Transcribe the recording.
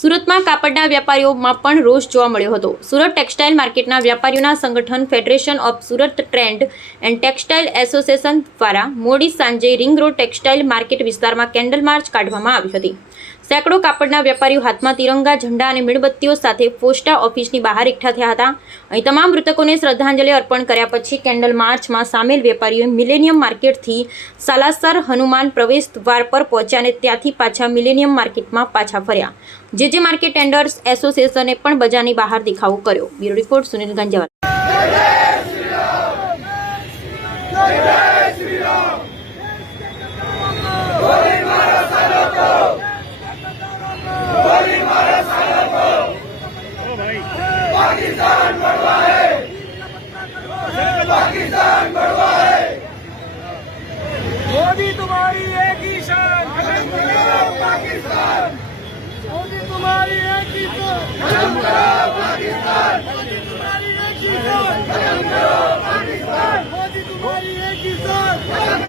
સુરતમાં કાપડના વેપારીઓમાં પણ રોષ જોવા મળ્યો હતો. સુરત ટેક્સટાઇલ માર્કેટના વેપારીઓના સંગઠન federation of Surat trade and textile association દ્વારા મોડી સાંજે રિંગ રોડ ટેક્સટાઇલ માર્કેટ વિસ્તારમાં કેન્ડલ માર્ચ કાઢવામાં આવી હતી. સેંકડો કાપડના વેપારીઓ હાથમાં તિરંગા, ઝંડા અને મીણબત્તીઓ સાથે પોસ્ટા ઓફિસની બહાર એકઠા થયા હતા. અહીં તમામ મૃતકોને શ્રદ્ધાંજલિ અર્પણ કર્યા પછી કેન્ડલ માર્ચમાં સામેલ વેપારીઓએ મિલેનિયમ માર્કેટથી સાલાસર હનુમાન પ્રવેશ દ્વાર પર પહોંચ્યા અને ત્યાંથી પાછા મિલેનિયમ માર્કેટમાં પાછા ફર્યા. જે જે માર્કેટ ટેન્ડર્સ, એસોસિએશને પણ બજારની બહાર દેખાવો કર્યો. Bureau report Sunil Ganjawala. Pakistan बड़वा है पाकिस्तान बड़वा है मोदी तुम्हारी एक ही शान